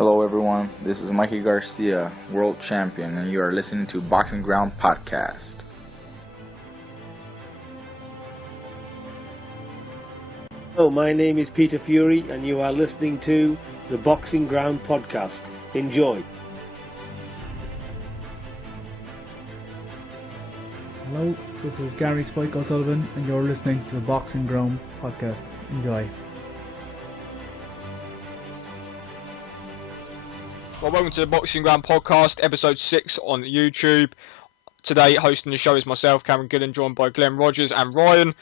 Hello everyone, this is Mikey Garcia, World Champion, and you are listening to Boxing Ground Podcast. Hello, my name is Peter Fury, and you are listening to the Boxing Ground Podcast. Enjoy. Hello, this is Gary Spike O'Sullivan, and you're listening to the Boxing Ground Podcast. Enjoy. Well, welcome to the Boxing Ground Podcast, episode 6 on YouTube. Today, hosting the show is myself, Cameron Gillon, joined by Glenn Rogers and Ryan.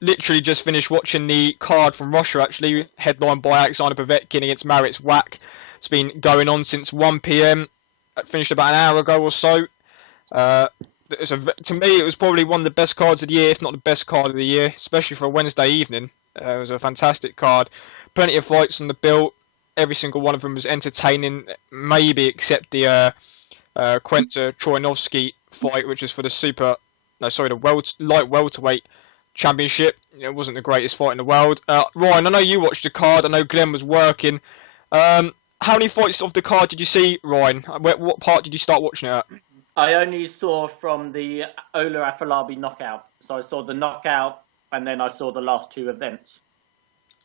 Literally just finished watching the card from Russia, actually, headlined by Alexander Povetkin against Mariusz Wach. It's been going on since 1 p.m. It finished about an hour ago or so. To me, it was probably one of the best cards of the year, if not the best card of the year, especially for a Wednesday evening. It was a fantastic card. Plenty of fights on the bill. Every single one of them was entertaining, maybe except the Quenta Troyanovsky fight, which is for the light welterweight championship. It wasn't the greatest fight in the world. Ryan, I know you watched the card. I know Glenn was working. How many fights of the card did you see, Ryan? What part did you start watching it at? I only saw from the Ola Afolabi knockout. So I saw the knockout, and then I saw the last two events.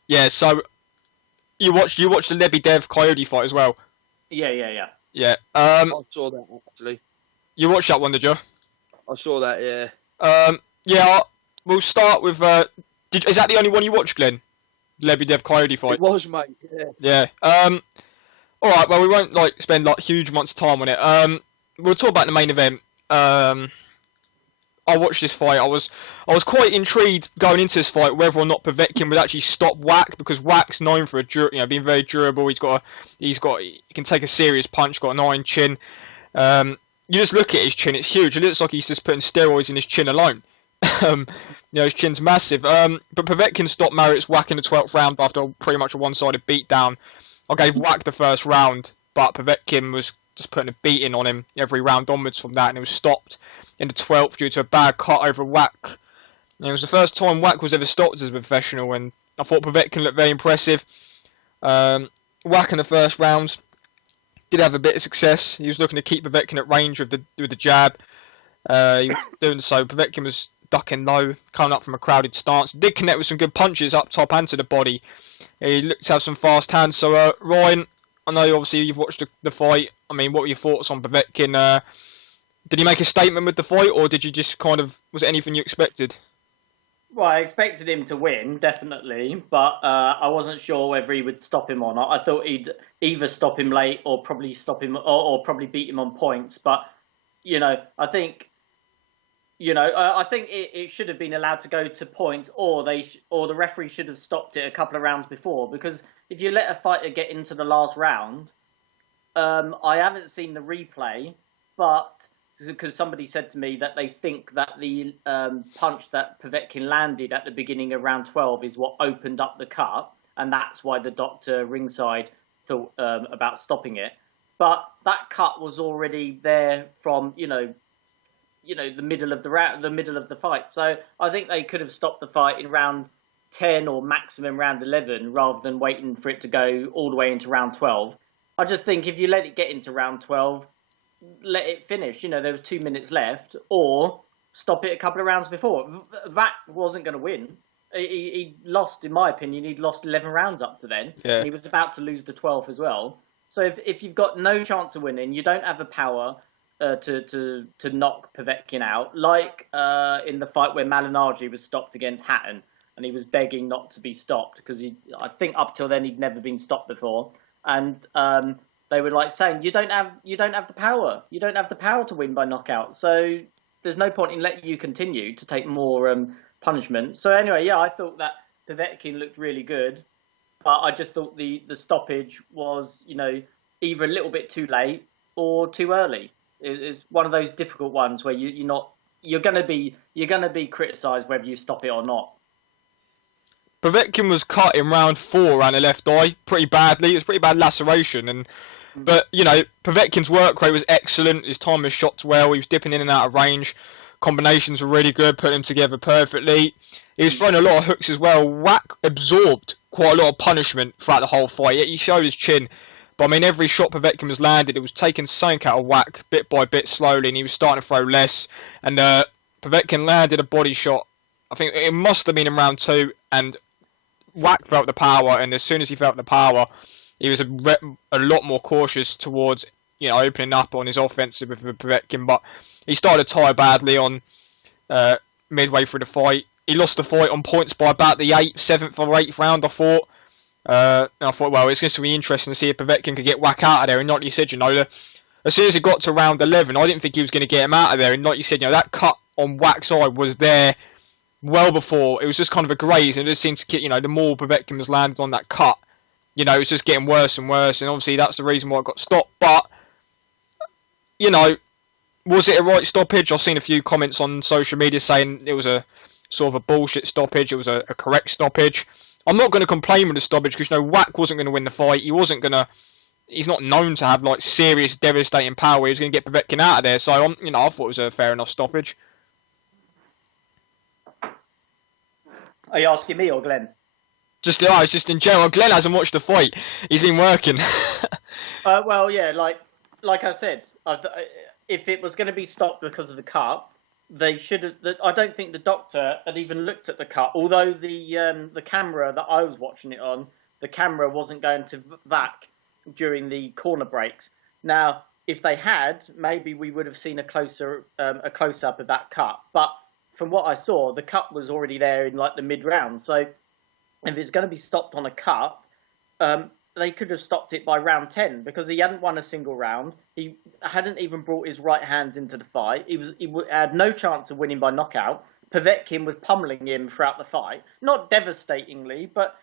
Yeah, so you watched the Lebedev Coyote fight as well? Yeah. Yeah. I saw that, actually. You watched that one, did you? I saw that, yeah. Yeah, we'll start with... is that the only one you watched, Glenn? Lebedev Coyote fight? It was, mate, yeah. Yeah. Alright, well, we won't spend huge amounts of time on it. We'll talk about the main event. I watched this fight. I was quite intrigued going into this fight whether or not Povetkin would actually stop Wach, because Wach's known for being very durable. He can take a serious punch. Got an iron chin. You just look at his chin; it's huge. It looks like he's just putting steroids in his chin alone. His chin's massive. But Povetkin stopped Mariusz Wach in the 12th round after pretty much a one-sided beatdown. I gave Wach the first round, but Povetkin was just putting a beating on him every round onwards from that, and it was stopped in the 12th due to a bad cut over Wach. And it was the first time Wach was ever stopped as a professional, and I thought Povetkin looked very impressive. Wach in the first round did have a bit of success. He was looking to keep Povetkin at range with the jab. He was doing so. Povetkin was ducking low, coming up from a crowded stance. Did connect with some good punches up top and to the body. He looked to have some fast hands. So, Ryan, I know obviously you've watched the fight. I mean, what were your thoughts on Povetkin? Did he make a statement with the fight, or did you just was it anything you expected? Well, I expected him to win, definitely, but I wasn't sure whether he would stop him or not. I thought he'd either stop him late or probably stop him or probably beat him on points. But, I think it should have been allowed to go to points, or the referee should have stopped it a couple of rounds before, because if you let a fighter get into the last round, I haven't seen the replay, but because somebody said to me that they think that the punch that Povetkin landed at the beginning of round 12 is what opened up the cut, and that's why the doctor ringside thought about stopping it. But that cut was already there from the middle of the middle of the fight. So I think they could have stopped the fight in round 10 or maximum round 11 rather than waiting for it to go all the way into round 12. I just think if you let it get into round 12, let it finish. There was 2 minutes left, or stop it a couple of rounds before. That wasn't going to win. He lost, in my opinion, he'd lost 11 rounds up to then. Yeah. And he was about to lose the 12th as well. So if you've got no chance of winning, you don't have the power to knock Povetkin out, like in the fight where Malignaggi was stopped against Hatton, and he was begging not to be stopped because I think up till then he'd never been stopped before, and they were saying you don't have the power, you don't have the power to win by knockout, so there's no point in letting you continue to take more punishment. So anyway, I thought that Povetkin looked really good, but I just thought the stoppage was either a little bit too late or too early. It's one of those difficult ones where you're going to be criticised whether you stop it or not. Povetkin was cut in round 4 around the left eye pretty badly. It was pretty bad laceration, but Povetkin's work rate was excellent. His time was shots well. He was dipping in and out of range. Combinations were really good, putting them together perfectly. He was throwing a lot of hooks as well. Wach absorbed quite a lot of punishment throughout the whole fight. He showed his chin, but I mean, every shot Povetkin was landed, it was taking something out of Wach bit by bit slowly, and he was starting to throw less. And Povetkin landed a body shot. I think it must have been in round 2, and Wach felt the power, and as soon as he felt the power, he was a lot more cautious towards, opening up on his offensive with Povetkin. But he started to tire badly on midway through the fight. He lost the fight on points by about the 7th or 8th round, I thought. And I thought, well, it's going to be interesting to see if Povetkin could get Wach out of there. And like you said, as soon as it got to round 11, I didn't think he was going to get him out of there. And like you said, that cut on Wach's eye was there well before. It was just kind of a graze, and it just seemed to get, the more Povetkin was landed on that cut, it was just getting worse and worse. And obviously that's the reason why it got stopped. But, was it a right stoppage? I've seen a few comments on social media saying it was a sort of a bullshit stoppage. It was a correct stoppage. I'm not going to complain with the stoppage because, Wach wasn't going to win the fight. He's not known to have, serious, devastating power. He was going to get Povetkin out of there. So, I thought it was a fair enough stoppage. Are you asking me or Glenn? It's just in general. Glenn hasn't watched the fight. He's been working. Well, yeah, like I said, if it was going to be stopped because of the cut, they should have. I don't think the doctor had even looked at the cut. Although the camera that I was watching it on, the camera wasn't going to Wach during the corner breaks. Now, if they had, maybe we would have seen a close up of that cut. But from what I saw, the cut was already there in the mid round. So if it's going to be stopped on a cut, they could have stopped it by round 10 because he hadn't won a single round. He hadn't even brought his right hand into the fight. He had no chance of winning by knockout. Povetkin was pummeling him throughout the fight. Not devastatingly, but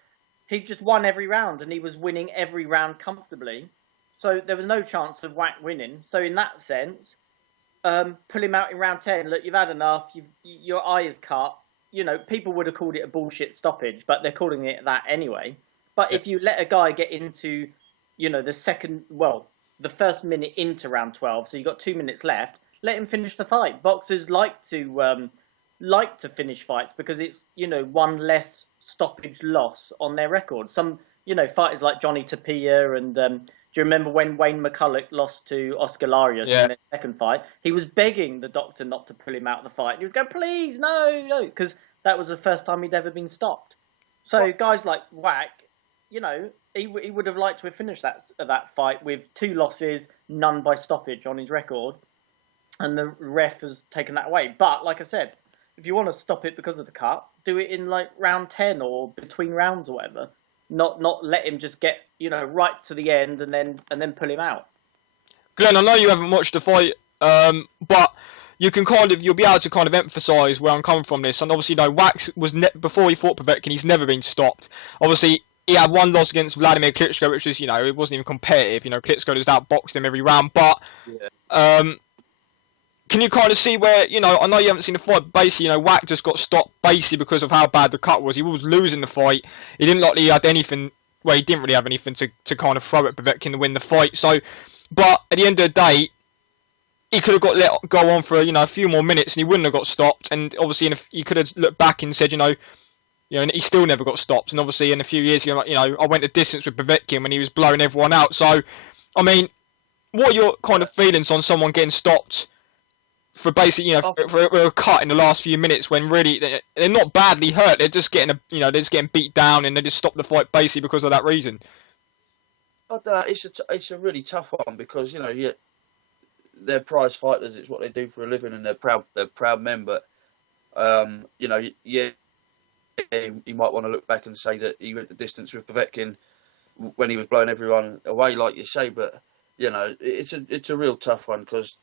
he just won every round and he was winning every round comfortably. So there was no chance of Wach winning. So in that sense, pull him out in round 10. Look, you've had enough. Your eye is cut. People would have called it a bullshit stoppage, but they're calling it that anyway. But if you let a guy get into, the first minute into round 12, so you've got 2 minutes left, let him finish the fight. Boxers like to finish fights because it's, one less stoppage loss on their record. Some, fighters like Johnny Tapia and do you remember when Wayne McCulloch lost to Oscar Larios in their second fight? He was begging the doctor not to pull him out of the fight. He was going, please, no, because that was the first time he'd ever been stopped. So guys like Wach, he would have liked to have finished that fight with 2 losses, none by stoppage on his record, and the ref has taken that away. But like I said, if you want to stop it because of the cut, do it in round 10 or between rounds or whatever. Not let him just get right to the end and then pull him out. Glenn, I know you haven't watched the fight, but you can you'll be able to kind of emphasise where I'm coming from this. And obviously, Wach was before he fought Povetkin, he's never been stopped. Obviously, he had one loss against Vladimir Klitschko, which was, it wasn't even competitive. Klitschko just outboxed him every round. But can you kind of see where, I know you haven't seen the fight, but basically, Wach just got stopped basically because of how bad the cut was. He was losing the fight. He didn't like he had anything, well, he didn't really have anything to kind of throw at Povetkin to win the fight. So, but at the end of the day, he could have got let go on for, a few more minutes and he wouldn't have got stopped. And obviously, he could have looked back and said, and he still never got stopped. And obviously, in a few years ago, I went the distance with Povetkin when he was blowing everyone out. So, I mean, what are your kind of feelings on someone getting stopped for basically, for a cut in the last few minutes when really they're not badly hurt? They're just getting they're just getting beat down and they just stop the fight basically because of that reason. I don't know. It's a really tough one because they're prize fighters. It's what they do for a living, and they're proud men. But he might want to look back and say that he went the distance with Povetkin when he was blowing everyone away, like you say. But it's a real tough one because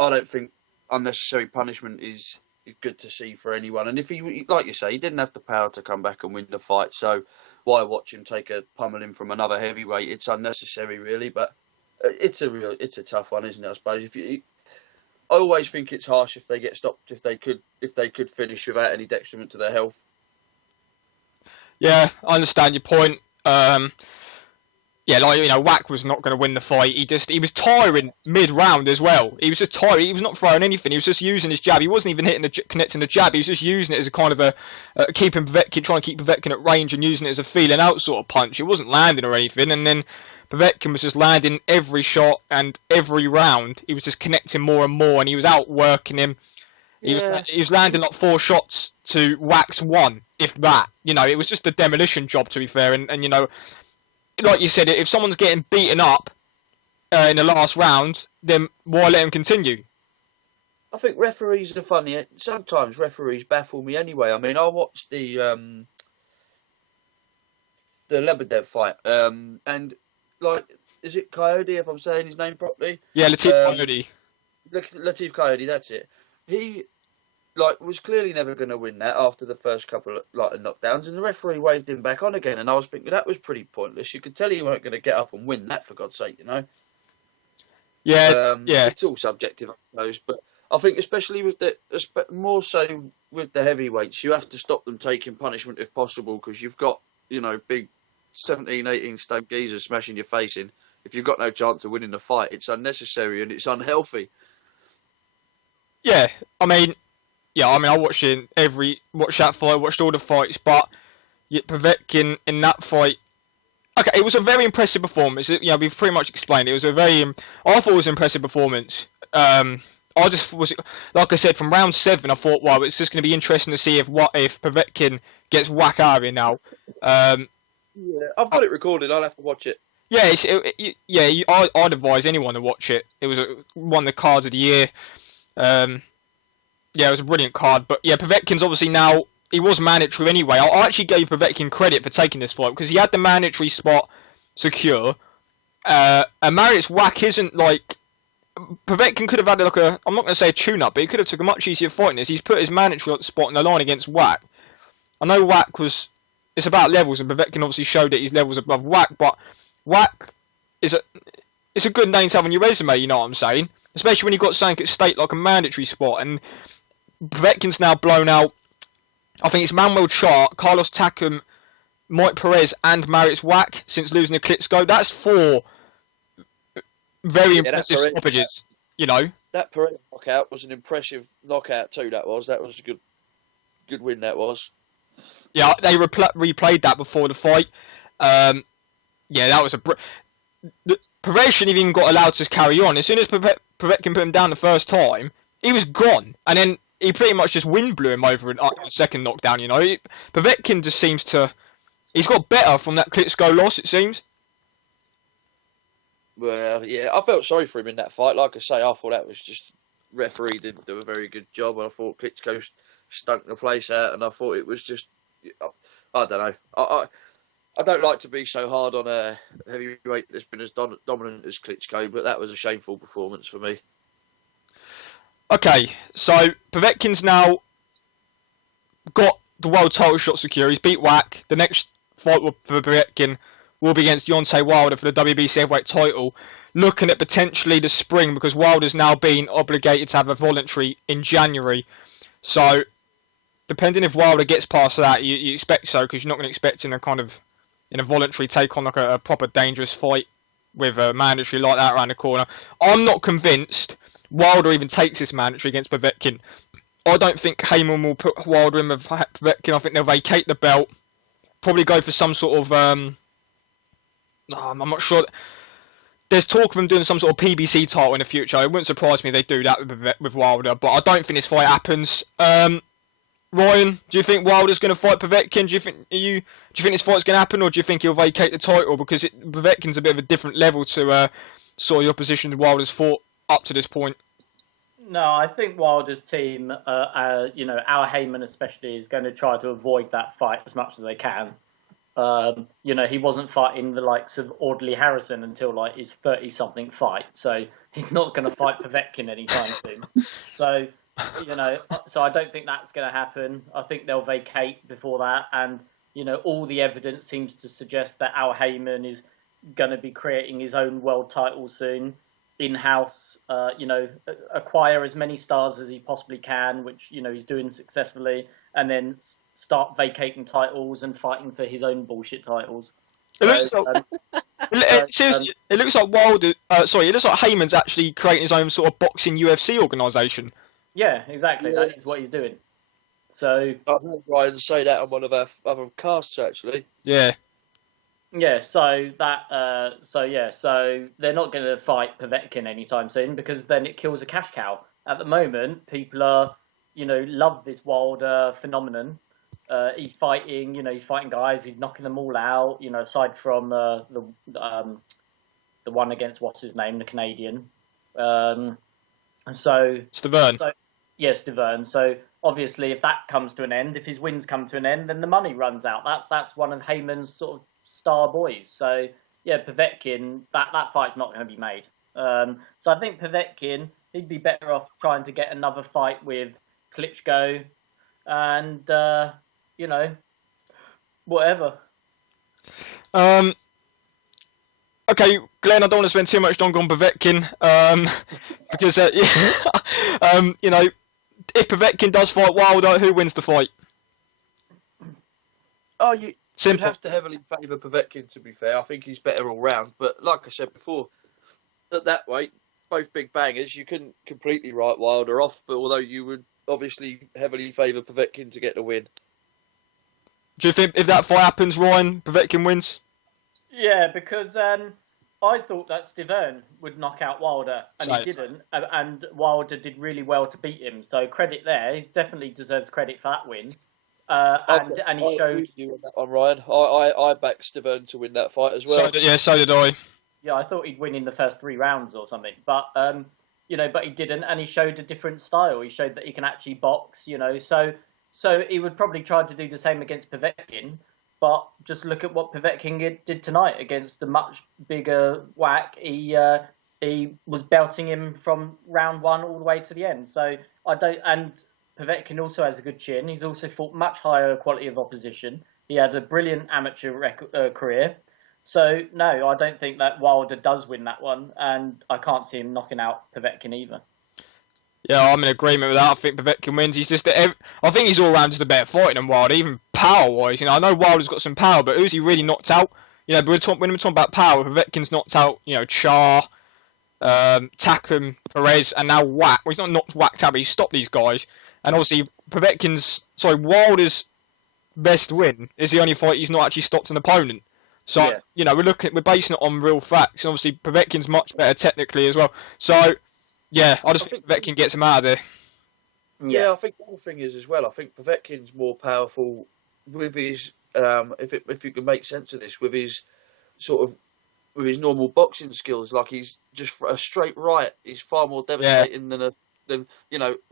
I don't think unnecessary punishment is good to see for anyone. And if he, like you say, he didn't have the power to come back and win the fight, so why watch him take a pummeling from another heavyweight? It's unnecessary, really. But it's a tough one, isn't it? I suppose. I always think it's harsh if they get stopped if they could finish without any detriment to their health. Yeah, I understand your point. Yeah, like, Wach was not going to win the fight. He was tiring mid-round as well. He was just tired. He was not throwing anything. He was just using his jab. He wasn't even connecting the jab. He was just using it as a kind of trying to keep Povetkin at range and using it as a feeling out sort of punch. It wasn't landing or anything. And then Povetkin was just landing every shot and every round. He was just connecting more and more, and he was outworking him. He was landing like 4 shots to Wach's 1, if that. It was just a demolition job, to be fair. And like you said, if someone's getting beaten up in the last round, then why let him continue? I think referees are funny. Sometimes referees baffle me anyway. I mean, I watched the Lebedev fight, and like, is it Coyote, if I'm saying his name properly? Yeah, Latif Coyote. Latif Coyote, that's it. He was clearly never going to win that after the first couple of knockdowns, and the referee waved him back on again, and I was thinking that was pretty pointless. You could tell he weren't going to get up and win that, for God's sake, Yeah, It's all subjective, I suppose, but I think especially more so with the heavyweights, you have to stop them taking punishment if possible, because you've got, big 17, 18 stone geezers smashing your face in. If you've got no chance of winning the fight, it's unnecessary and it's unhealthy. Yeah, I watched that fight, watched all the fights, but Povetkin in that fight, okay, it was a very impressive performance. We've pretty much explained it. It was I thought it was an impressive performance. I just was, like I said, from round 7, I thought, well, it's just going to be interesting to see if Povetkin gets Wach out of it now. Yeah, I've got it recorded. I'll have to watch it. Yeah, I'd advise anyone to watch it. It was one of the cards of the year. Yeah, it was a brilliant card. But yeah, Povetkin's obviously now, he was mandatory anyway. I actually gave Povetkin credit for taking this fight because he had the mandatory spot secure. And Mariusz Wach isn't like, Povetkin could have had I'm not going to say a tune-up, but he could have took a much easier fight in this. He's put his mandatory spot in the line against Wach. I know Wach it's about levels, and Povetkin obviously showed that his levels above Wach, but Wach it's a good name to have on your resume, you know what I'm saying? Especially when you've got something at stake like a mandatory spot, and Povetkin's now blown out, I think it's Manuel Chart, Carlos Takam, Mike Perez, and Mariusz Wach since losing to Klitschko. That's 4 very impressive stoppages, That Perez knockout was an impressive knockout too, that was a good win, that was. Yeah, they replayed that before the fight. Yeah, that was Perez shouldn't have even got allowed to carry on. As soon as Povetkin put him down the first time, he was gone. And then he pretty much just wind blew him over in the second knockdown, Povetkin just seems to... He's got better from that Klitschko loss, it seems. Well, yeah, I felt sorry for him in that fight. Like I say, I thought that was just... Referee didn't do a very good job. I thought Klitschko stunk the place out, and I thought it was just... I don't know. I don't like to be so hard on a heavyweight that's been as dominant as Klitschko, but that was a shameful performance for me. Okay, so Povetkin's now got the world title shot secure. He's beat Wach. The next fight for Povetkin will be against Deontay Wilder for the WBC heavyweight title. Looking at potentially the spring, because Wilder's now been obligated to have a voluntary in January. So, depending if Wilder gets past that, you expect so, because you're not going to expect in a voluntary take on like a proper dangerous fight with a mandatory like that around the corner. I'm not convinced Wilder even takes this mandatory against Povetkin. I don't think Heyman will put Wilder in with Povetkin. I think they'll vacate the belt, probably go for some sort of I'm not sure. There's talk of them doing some sort of PBC title in the future. It wouldn't surprise me if they do that with Wilder, but I don't think this fight happens. Ryan, do you think Wilder's going to fight Povetkin? Do you think this fight's going to happen, or do you think he'll vacate the title? Because Povetkin's a bit of a different level to sort of the opposition Wilder's fought up to this point. No, I think Wilder's team, our Heyman especially, is going to try to avoid that fight as much as they can. He wasn't fighting the likes of Audley Harrison until like his 30-something fight, so he's not going to fight Povetkin anytime soon. So, so I don't think that's going to happen. I think they'll vacate before that, and all the evidence seems to suggest that Al Heyman is going to be creating his own world title soon, in-house. Acquire as many stars as he possibly can, which he's doing successfully, and then start vacating titles and fighting for his own bullshit titles. It Seriously, it looks like Wilder. Sorry, it looks like Heyman's actually creating his own sort of boxing UFC organisation. Yeah, exactly. That is what he's doing. So I heard Ryan say that on one of our other casts, actually. Yeah. yeah, so they're not going to fight Povetkin anytime soon because then it kills a cash cow. At the moment, people are, love this Wilder phenomenon. He's fighting guys. He's knocking them all out. Aside from the one against what's his name, the Canadian. And so Stavern. Yes, Deverne. So obviously, if that comes to an end, if his wins come to an end, then the money runs out. That's one of Heyman's sort of star boys. So yeah, Povetkin, that fight's not going to be made. So I think Povetkin, he'd be better off trying to get another fight with Klitschko, and whatever. Okay, Glenn, I don't want to spend too much longer on Povetkin, because if Povetkin does fight Wilder, who wins the fight? Oh, you'd have to heavily favour Povetkin, to be fair. I think he's better all round. But like I said before, at that weight, both big bangers, you couldn't completely write Wilder off. But although you would obviously heavily favour Povetkin to get the win. Do you think if that fight happens, Ryan, Povetkin wins? Yeah, because I thought that Stiverne would knock out Wilder, and he didn't. And Wilder did really well to beat him. So credit there. He definitely deserves credit for that win. And he showed. You on that one, Ryan. I backed Stiverne to win that fight as well. So did I. Yeah, I thought he'd win in the first 3 rounds or something, but but he didn't, and he showed a different style. He showed that he can actually box. So he would probably try to do the same against Povetkin. But just look at what Povetkin did tonight against the much bigger Wach. He was belting him from round 1 all the way to the end. So and Povetkin also has a good chin. He's also fought much higher quality of opposition. He had a brilliant amateur career. So no, I don't think that Wilder does win that one, and I can't see him knocking out Povetkin either. Yeah, I'm in agreement with that. I think Povetkin wins. I think he's all round just a better fighter than Wilder, even power-wise. I know Wilder's got some power, but who's he really knocked out? But when we're talking about power, Povetkin's knocked out, Char, Takam, Perez, and now Wach. Well, he's not knocked Wach out, but he's stopped these guys. And obviously, Wilder's best win is the only fight he's not actually stopped an opponent. So, yeah. We're basing it on real facts. And obviously, Povetkin's much better technically as well. So, yeah, I think Povetkin gets him out of there. Yeah, I think the whole thing is as well. I think Povetkin's more powerful with his, if you can make sense of this, with his normal boxing skills. Like he's just a straight right. He's far more devastating than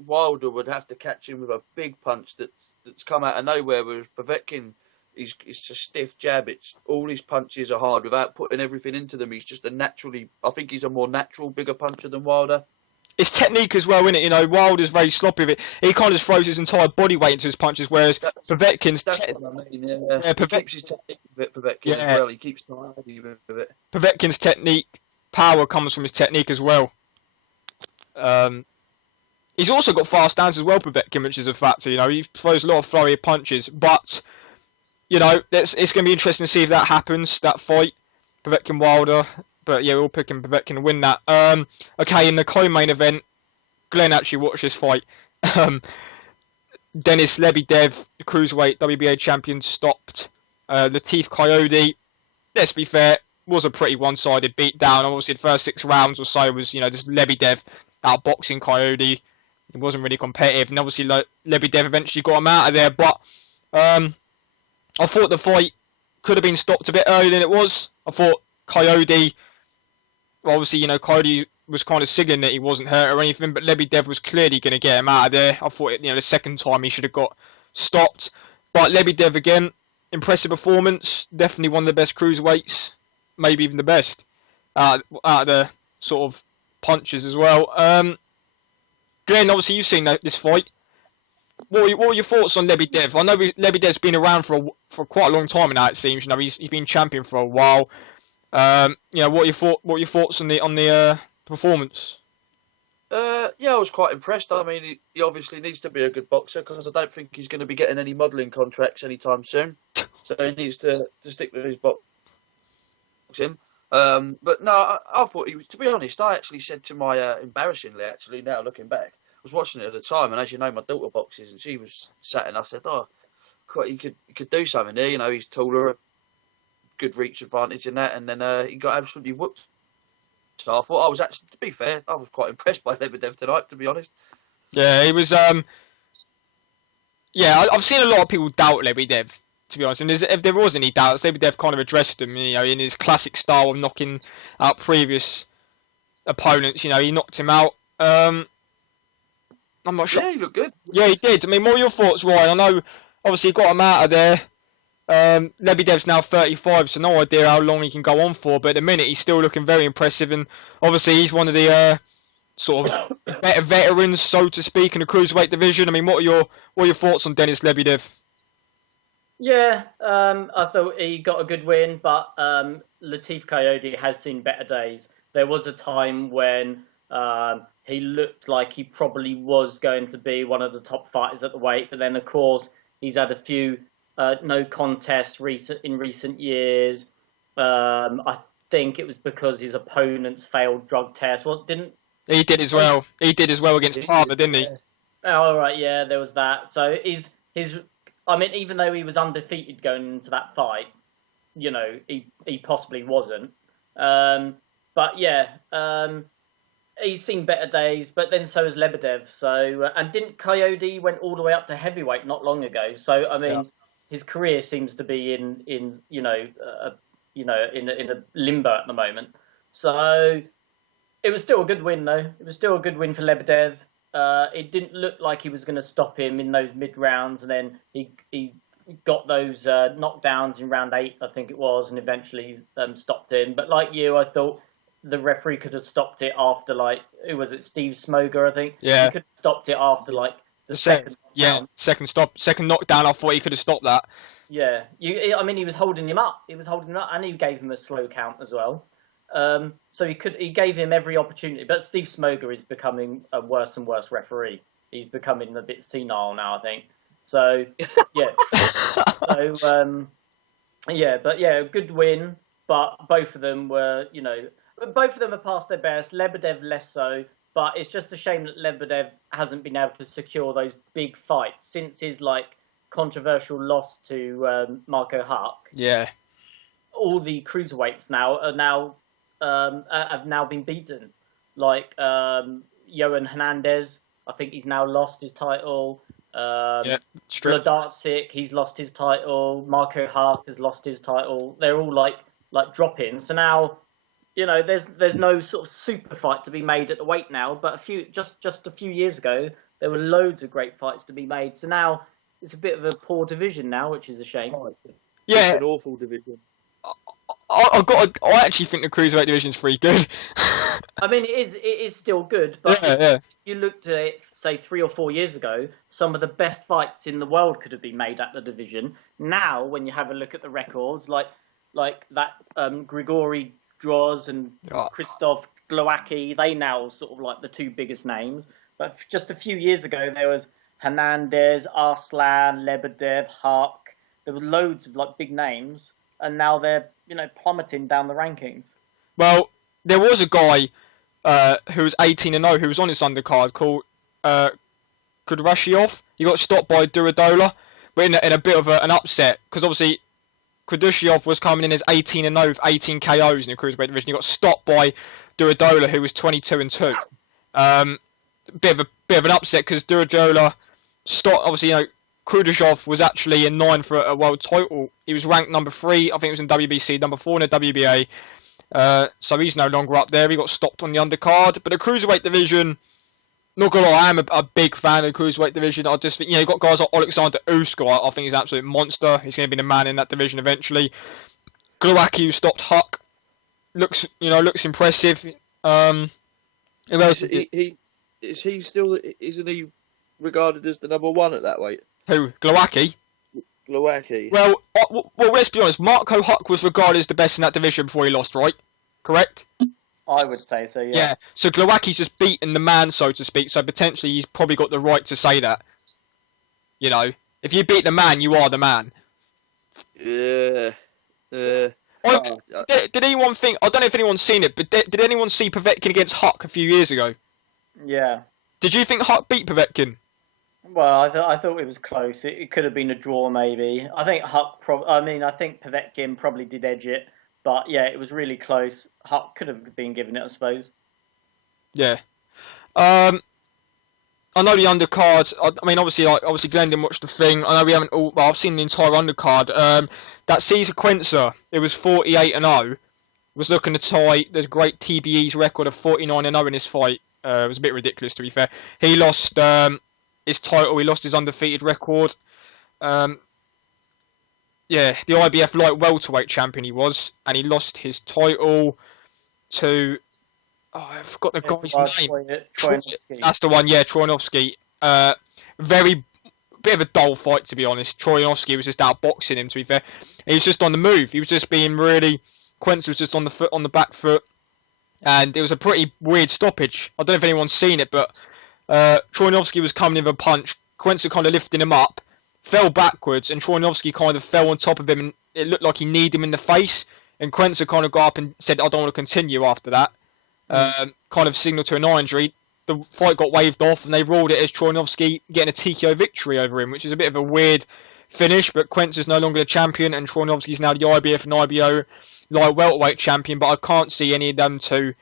Wilder would have to catch him with a big punch that's come out of nowhere. Whereas Povetkin, it's a stiff jab. It's all his punches are hard without putting everything into them. He's just I think he's a more natural, bigger puncher than Wilder. It's technique as well, isn't it? Wilder's very sloppy with it. He kind of just throws his entire body weight into his punches, whereas Povetkin's... That's what I mean, yeah. He keeps his technique with it, Povetkin as well. He keeps tidy with it. Povetkin's technique, power comes from his technique as well. He's also got fast hands as well, Povetkin, which is a factor. He throws a lot of flurry of punches, but... it's going to be interesting to see if that happens, that fight, Povetkin-Wilder. But yeah, we're all picking Povetkin to win that. Okay, in the co-main event, Glenn actually watched this fight. Denis Lebedev, the cruiserweight WBA champion, stopped Latif Coyote. Let's be fair, was a pretty one-sided beatdown. Obviously, the first 6 rounds or so was, just Lebedev outboxing Coyote. It wasn't really competitive, and obviously Lebedev eventually got him out of there. But I thought the fight could have been stopped a bit earlier than it was. I thought Coyote... Well, obviously, Coyote was kind of signaling that he wasn't hurt or anything, but Lebedev was clearly going to get him out of there. I thought, the second time he should have got stopped. But Lebedev, again, impressive performance. Definitely one of the best cruiserweights, maybe even the best out of the sort of punches as well. Glenn, obviously, you've seen this fight. What were your thoughts on Lebedev? I know Lebedev's been around for quite a long time now, it seems. He's been champion for a while. What are your thoughts on the performance? I was quite impressed. I mean, he obviously needs to be a good boxer because I don't think he's going to be getting any modelling contracts anytime soon. So he needs to stick with his boxing. But no, I thought he was. To be honest, I actually said to my embarrassingly, actually now looking back, I was watching it at the time, and as you know, my daughter boxes, and she was sat, and I said, "Oh, God, he could do something there. You know, he's taller, good reach advantage in that," and then he got absolutely whooped. So I thought I was actually, to be fair, I was quite impressed by Lebedev tonight, to be honest. Yeah, he was. Yeah, I've seen a lot of people doubt Lebedev, to be honest. And if there was any doubts, Lebedev kind of addressed them, you know, in his classic style of knocking out previous opponents. You know, he knocked him out. I'm not sure. Yeah, he looked good. Yeah, he did. I mean, what are your thoughts, Ryan? I know, obviously, he got him out of there. Lebedev's now 35, so no idea how long he can go on for. But at the minute, he's still looking very impressive. And obviously, he's one of the sort of better veterans, so to speak, in the cruiserweight division. I mean, what are your thoughts on Denis Lebedev? Yeah, I thought he got a good win, but Latif Coyote has seen better days. There was a time when he looked like he probably was going to be one of the top fighters at the weight, but then, of course, he's had a few no contests in recent years. I think it was because his opponents failed drug tests. Well, didn't he did as well? He did as well against Palmer, didn't he? Oh, all right, yeah, there was that. So his I mean, even though he was undefeated going into that fight, you know, he possibly wasn't. But yeah, he's seen better days. But then so has Lebedev. So and didn't Coyote went all the way up to heavyweight not long ago? So I mean, his career seems to be in a limbo at the moment. So it was still a good win, though. It was still a good win for Lebedev. It didn't look like he was going to stop him in those mid rounds, and then he got those knockdowns in round 8, I think it was, and eventually stopped him. But like you, I thought the referee could have stopped it after, like, who was it, Steve Smoger, I think? Yeah. He could have stopped it after, like, the second knockdown. Yeah, second knockdown. I thought he could have stopped that. Yeah, I mean, he was holding him up. And he gave him a slow count as well. So he gave him every opportunity. But Steve Smoger is becoming a worse and worse referee. He's becoming a bit senile now, I think. So yeah. But yeah, good win. But both of them were, both of them are past their best. Lebedev less so. But it's just a shame that Lebedev hasn't been able to secure those big fights since his controversial loss to Marco Huck. Yeah. All the cruiserweights have now been beaten. Like Johan Hernandez, I think he's now lost his title. Vladarczyk, he's lost his title. Marco Huck has lost his title. They're all like drop-ins. So now, there's no sort of super fight to be made at the weight now. But just a few years ago, there were loads of great fights to be made. So now it's a bit of a poor division now, which is a shame. Yeah, it's an awful division. I actually think the cruiserweight division's pretty good. I mean, it is still good, but if you looked at it, say 3 or 4 years ago, some of the best fights in the world could have been made at the division. Now, when you have a look at the records, like that Grigory Droz and Krzysztof Glowacki, they now sort of like the two biggest names. But just a few years ago, there was Hernandez, Arslan, Lebedev, Huck. There were loads of big names, and now they're plummeting down the rankings. Well, there was a guy who was 18-0 who was on this undercard called Kudryashov. He got stopped by Duradola, but in a bit of an upset, because obviously Kudryashov was coming in as 18-0 with 18 KOs in the cruiserweight division. He got stopped by Duradola, who was 22-2. Bit of an upset because Duradola stopped. Obviously, Kudryashov was actually in 9 for a world title. He was ranked number 3. I think it was in WBC, number 4 in the WBA. So he's no longer up there. He got stopped on the undercard. But the cruiserweight division, not gonna lie, I am a big fan of the cruiserweight division. I just think, you've got guys like Alexander Usyk. I think he's an absolute monster. He's going to be the man in that division eventually. Glowacki, who stopped Huck, looks impressive. Isn't he regarded as the number 1 at that weight? Who? Glowacki? Glowacki. Well, let's be honest. Marco Huck was regarded as the best in that division before he lost, right? Correct? I would say so, yeah. Yeah, so Glowacki's just beaten the man, so to speak, so potentially he's probably got the right to say that. If you beat the man, you are the man. Yeah. Did anyone think? I don't know if anyone's seen it, but did anyone see Povetkin against Huck a few years ago? Yeah. Did you think Huck beat Povetkin? Well, I thought it was close. It could have been a draw, maybe. I think I think Povetkin probably did edge it, but yeah, it was really close. Huck could have been given it, I suppose. Yeah. I know the undercard. I mean, obviously, Glenn didn't watch the thing. I know we haven't all. Well, I've seen the entire undercard. That Cesar Quincer, it was 48-0. Was looking to tie the great TBE's record of 49-0 in this fight. It was a bit ridiculous, to be fair. He lost his title. He lost his undefeated record. Yeah, the IBF light welterweight champion he was, and he lost his title to. Oh, I forgot the guy's name. That's the one, yeah, Troyanovsky. Very bit of a dull fight, to be honest. Troyanovsky was just outboxing him, to be fair. He was just on the move. He was just being really. Quince was just on the back foot, and it was a pretty weird stoppage. I don't know if anyone's seen it, but Troyanovsky was coming in with a punch. Quince kind of lifting him up, fell backwards, and Troyanovsky kind of fell on top of him, and it looked like he kneed him in the face. And Quince kind of got up and said, "I don't want to continue after that." Kind of signal to an eye injury. The fight got waved off, and they ruled it as Troyanovsky getting a TKO victory over him, which is a bit of a weird finish. But Quince is no longer the champion, and Troyanovsky is now the IBF and IBO light welterweight champion. But I can't see any of them two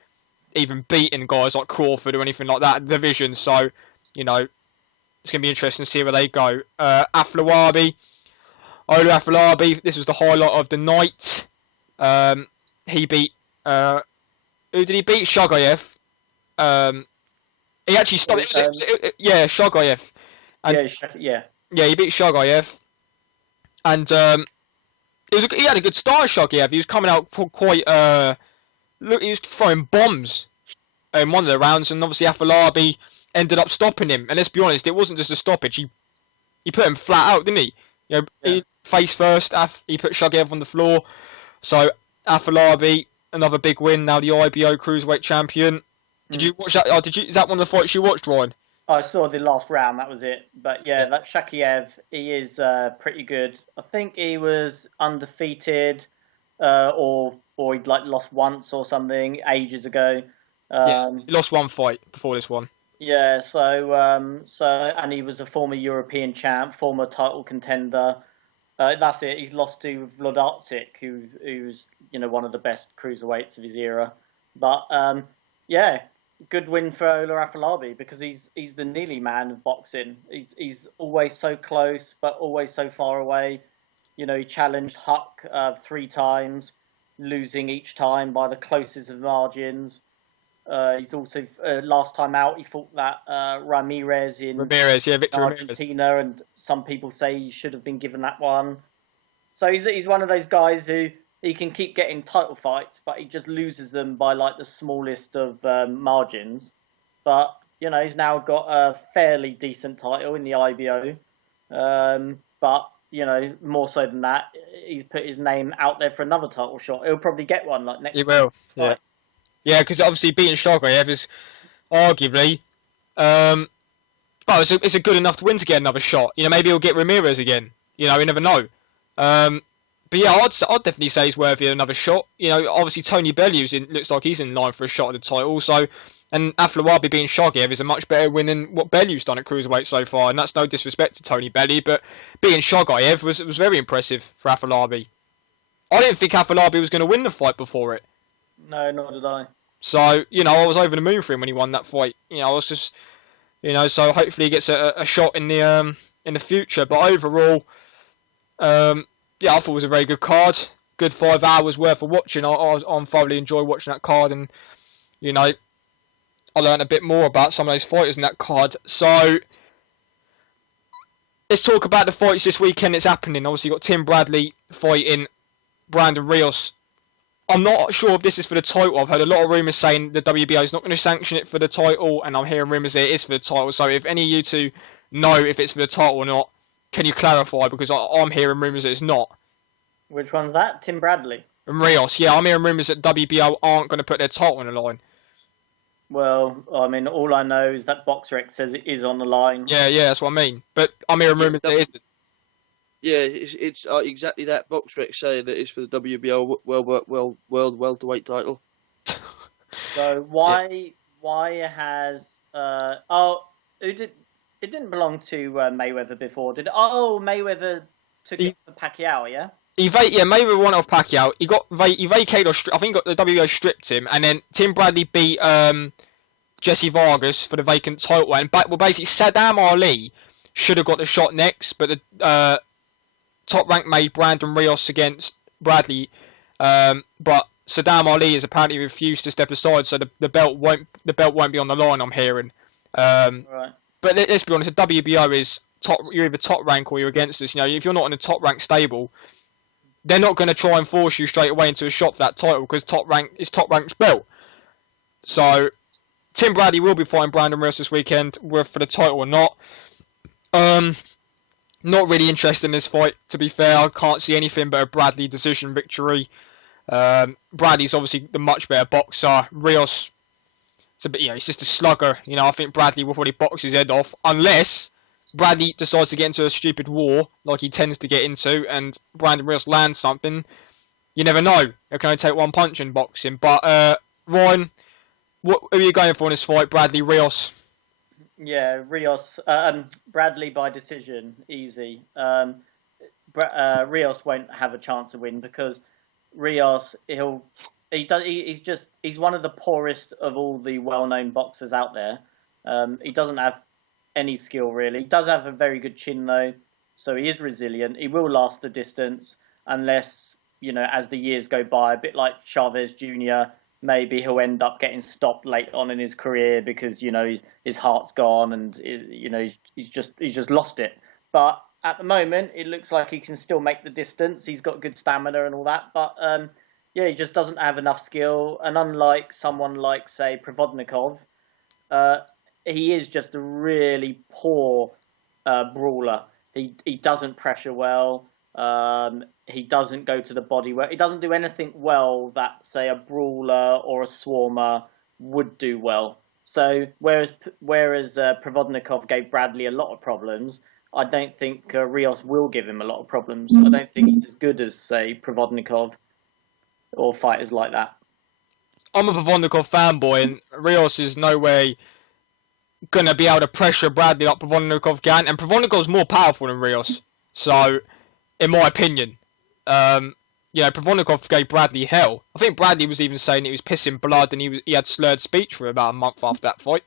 even beating guys like Crawford or anything like that in the division. So, it's going to be interesting to see where they go. Olu Afolabi, this was the highlight of the night. He beat. Who did he beat? Shagayev. He actually stopped. Shagayev. Yeah, he beat Shagayev. And he had a good start, Shagayev. He was coming out quite. He was throwing bombs in one of the rounds, and obviously Afolabi ended up stopping him. And let's be honest, it wasn't just a stoppage. He put him flat out, didn't he? He face first. He put Shagayev on the floor. So Afolabi. Another big win, now the IBO Cruiserweight champion. Did you watch that? Is that one of the fights you watched, Ryan? I saw the last round, that was it. But yeah, that Shakiev, he is pretty good. I think he was undefeated, or he'd lost once or something ages ago. He lost one fight before this one. Yeah, and he was a former European champ, former title contender. That's it. He lost to Vlodarczyk, who's one of the best cruiserweights of his era. But good win for Olu Afolabi because he's the nearly man of boxing. He's always so close, but always so far away. He challenged Huck 3 times, losing each time by the closest of margins. He's also last time out he fought that Victor Argentina, and some people say he should have been given that one. So he's one of those guys who he can keep getting title fights, but he just loses them by the smallest of margins. But he's now got a fairly decent title in the IBO. But more so than that, he's put his name out there for another title shot. He'll probably get one next. He will. Yeah. Yeah, because obviously beating Shagayev is arguably, it's a good enough to win to get another shot. Maybe he'll get Ramirez again. You never know. But yeah, I'd definitely say he's worthy of another shot. Obviously Tony Bellew looks like he's in line for a shot at the title. So, and Afolabi beating Shagayev is a much better win than what Bellew's done at cruiserweight so far. And that's no disrespect to Tony Bellew, but beating Shagayev was very impressive for Afolabi. I didn't think Afolabi was going to win the fight before it. No, nor did I. So, I was over the moon for him when he won that fight. I was just, so hopefully he gets a shot in the future. But overall, I thought it was a very good card. Good 5 hours worth of watching. I thoroughly enjoyed watching that card, and I learned a bit more about some of those fighters in that card. So let's talk about the fights this weekend that's happening. Obviously, you've got Tim Bradley fighting Brandon Rios. I'm not sure if this is for the title. I've heard a lot of rumours saying the WBO is not going to sanction it for the title, and I'm hearing rumours that it is for the title. So if any of you two know if it's for the title or not, can you clarify? Because I'm hearing rumours that it's not. Which one's that? Tim Bradley? And Rios, yeah, I'm hearing rumours that WBO aren't going to put their title on the line. Well, I mean, all I know is that BoxRec says it is on the line. Yeah, that's what I mean. But I'm hearing rumours that it isn't. Yeah, it's exactly that. BoxRec saying that it's for the WBO World Welterweight title. So why has it didn't belong to Mayweather before, did it? Oh, Mayweather took it for Pacquiao, yeah. Mayweather won off Pacquiao. He vacated, or I think the WBO stripped him, and then Tim Bradley beat Jesse Vargas for the vacant title. And basically Saddam Ali should have got the shot next, but the Top Rank made Brandon Rios against Bradley, but Saddam Ali has apparently refused to step aside, so the belt won't be on the line. I'm hearing. Right. But let's be honest, the WBO is you're either Top Rank or you're against us. You know, if you're not in a Top Rank stable, they're not going to try and force you straight away into a shot for that title because Top Rank is Top Rank's belt. So Tim Bradley will be fighting Brandon Rios this weekend, whether for the title or not. Not really interested in this fight, to be fair. I can't see anything but a Bradley decision victory. Bradley's obviously the much better boxer. Rios, he's just a slugger. You know, I think Bradley will probably box his head off unless Bradley decides to get into a stupid war like he tends to get into, and Brandon Rios lands something. You never know. It can only take one punch in boxing. But Ryan, who are you going for in this fight? Bradley, Rios? Yeah, Rios, Bradley by decision, easy. Rios won't have a chance to win because Rios, he's one of the poorest of all the well-known boxers out there. He doesn't have any skill really. He does have a very good chin though, so he is resilient. He will last the distance unless, as the years go by, a bit like Chavez Jr., maybe he'll end up getting stopped late on in his career because his heart's gone and he's just lost it. But at the moment, it looks like he can still make the distance. He's got good stamina and all that, but he just doesn't have enough skill. And unlike someone like, say, Provodnikov, he is just a really poor brawler. He doesn't pressure well. He doesn't go to the body well. He doesn't do anything well that, say, a brawler or a swarmer would do well. So whereas Provodnikov gave Bradley a lot of problems, I don't think Rios will give him a lot of problems. I don't think he's as good as, say, Provodnikov or fighters like that. I'm a Provodnikov fanboy, and Rios is no way going to be able to pressure Bradley like Provodnikov can. And Provodnikov's more powerful than Rios. So, in my opinion, Provodnikov gave Bradley hell. I think Bradley was even saying he was pissing blood and he had slurred speech for about a month after that fight.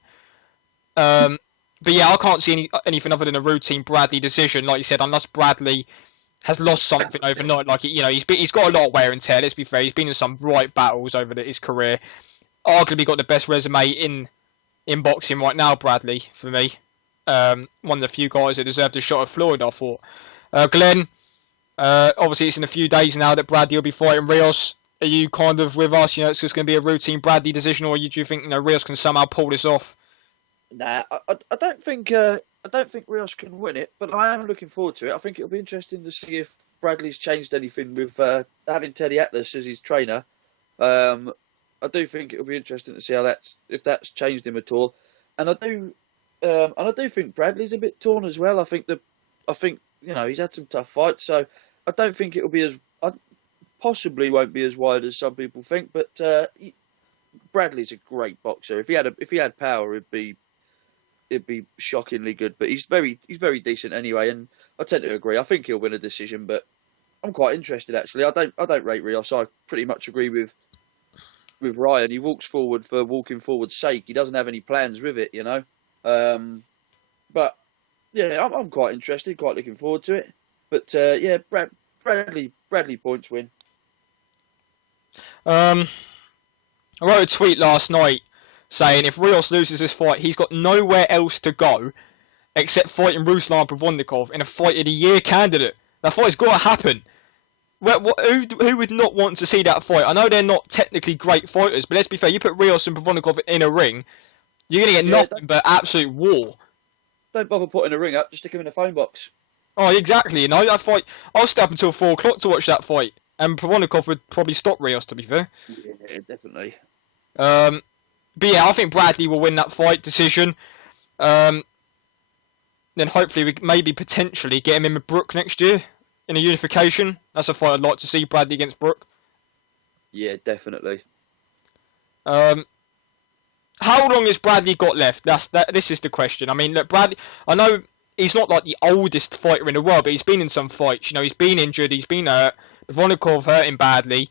But yeah, I can't see anything other than a routine Bradley decision, like you said, unless Bradley has lost something overnight. Like he's got a lot of wear and tear. Let's be fair, he's been in some right battles over his career. Arguably got the best resume in boxing right now, Bradley, for me. One of the few guys that deserved a shot at Florida, I thought. Glenn, obviously it's in a few days now that Bradley will be fighting Rios. Are you kind of with us? It's just going to be a routine Bradley decision, or do you think Rios can somehow pull this off? Nah, I don't think Rios can win it, but I am looking forward to it. I think it'll be interesting to see if Bradley's changed anything with having Teddy Atlas as his trainer. I do think it'll be interesting to see if that's changed him at all. And I do think Bradley's a bit torn as well. I think he's had some tough fights, so I don't think it'll be possibly won't be as wide as some people think. But Bradley's a great boxer. If he had power, it'd be shockingly good. But he's very decent anyway, and I tend to agree. I think he'll win a decision, but I'm quite interested actually. I don't rate Rios. I pretty much agree with Ryan. He walks forward for walking forward's sake. He doesn't have any plans with it, But yeah, I'm quite interested, quite looking forward to it. But Bradley points win. I wrote a tweet last night saying if Rios loses this fight, he's got nowhere else to go except fighting Ruslan Provodnikov in a fight of the year candidate. That fight's got to happen. Who would not want to see that fight? I know they're not technically great fighters, but let's be fair, you put Rios and Provodnikov in a ring, you're going to get nothing but absolute war. Don't bother putting a ring up, just stick him in a phone box. Oh, exactly. That fight, I'll stay up until 4 o'clock to watch that fight. And Provodnikov would probably stop Rios, to be fair. Yeah, definitely. But yeah, I think Bradley will win that fight decision. Then hopefully we maybe potentially get him in with Brook next year. in a unification. That's a fight I'd like to see, Bradley against Brook. Yeah, definitely. How long has Bradley got left? This is the question. I mean, look, Bradley. I know he's not like the oldest fighter in the world, but he's been in some fights. You know, he's been injured. He's been hurt. Provodnikov hurt him badly.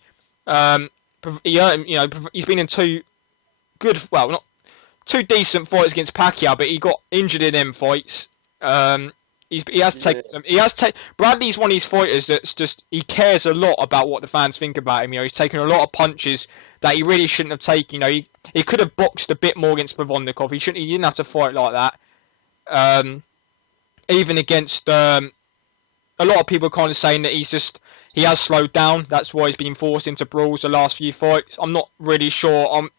He's been in two not two decent fights against Pacquiao, but he got injured in them fights. Bradley's one of these fighters that's just, he cares a lot about what the fans think about him. You know, he's taken a lot of punches that he really shouldn't have taken. You know, he could have boxed a bit more against Provodnikov. He didn't have to fight like that. Even against a lot of people are kind of saying that he has slowed down. That's why he's been forced into brawls the last few fights. I'm not really sure. I'm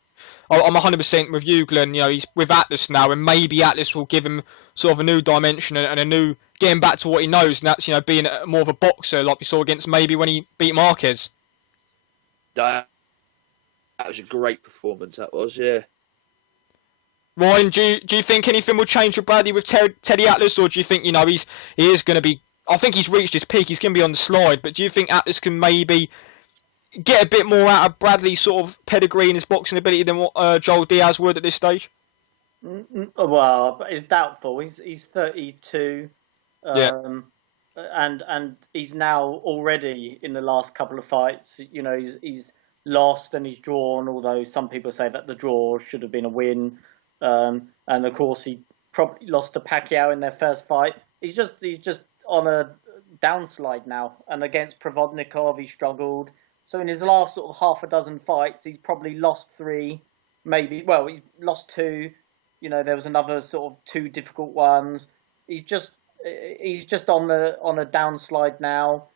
100% with you, Glenn. You know, he's with Atlas now, and maybe Atlas will give him sort of a new dimension and a new, getting back to what he knows, and that's, you know, being more of a boxer like we saw against maybe when he beat Marquez. That was a great performance, that was, yeah. Ryan, do you think anything will change with Bradley with Teddy Atlas, or do you think, you know, he is going to be, I think he's reached his peak, he's going to be on the slide, but do you think Atlas can maybe get a bit more out of Bradley's sort of pedigree and his boxing ability than what Joel Diaz would at this stage? Well, but it's doubtful. He's 32, and he's now already in the last couple of fights. You know, he's lost and he's drawn. Although some people say that the draw should have been a win, and of course he probably lost to Pacquiao in their first fight. He's just on a downslide now, and against Provodnikov he struggled. So in his last sort of half a dozen fights, he's probably lost 3, maybe. Well, he's lost 2. You know, there was another sort of 2 difficult ones. He's just on a downslide now,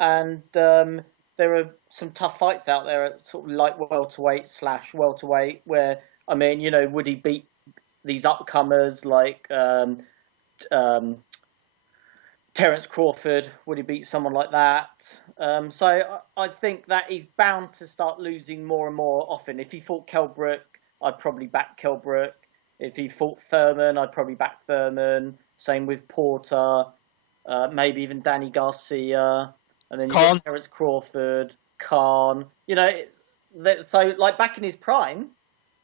and there are some tough fights out there at sort of light welterweight / welterweight. Where, I mean, you know, would he beat these upcomers like Terence Crawford? Would he beat someone like that? So I think that he's bound to start losing more and more often. If he fought Kell Brook, I'd probably back Kell Brook. If he fought Thurman, I'd probably back Thurman. Same with Porter, maybe even Danny Garcia, and then you got Terence Crawford, Khan. You know, so like back in his prime,